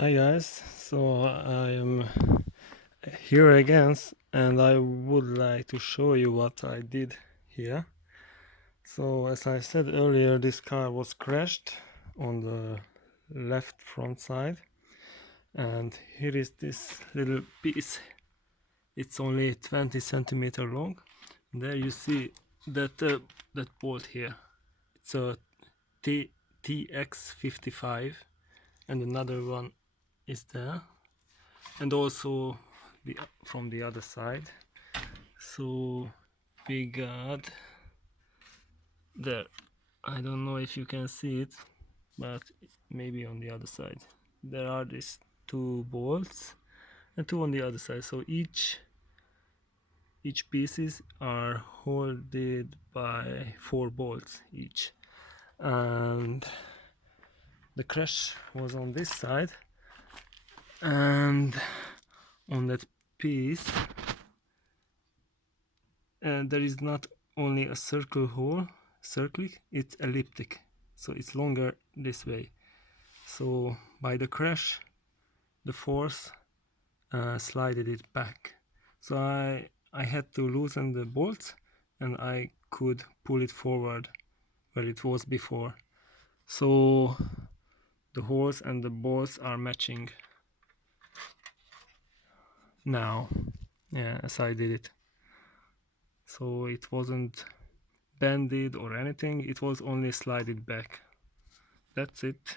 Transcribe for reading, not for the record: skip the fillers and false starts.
Hi guys, so I am here again and I would like to show you what I did here. So as I said earlier, this car was crashed on the left front side, and here is this little piece. It's only 20 centimeter long. There you see that that bolt here. It's a TX55, and another one is there, and also from the other side. So we got there, I don't know if you can see it, but maybe on the other side there are these two bolts and two on the other side, so each pieces are holded by 4 bolts each. And the crash was on this side, and on that piece there is not only a circlic, it's elliptic, so it's longer this way. So by the crash, the force slided it back. So I had to loosen the bolts, and I could pull it forward where it was before. So the holes and the bolts are matching now. Yeah, as I did it. So it wasn't bended or anything, it was only slided back. That's it.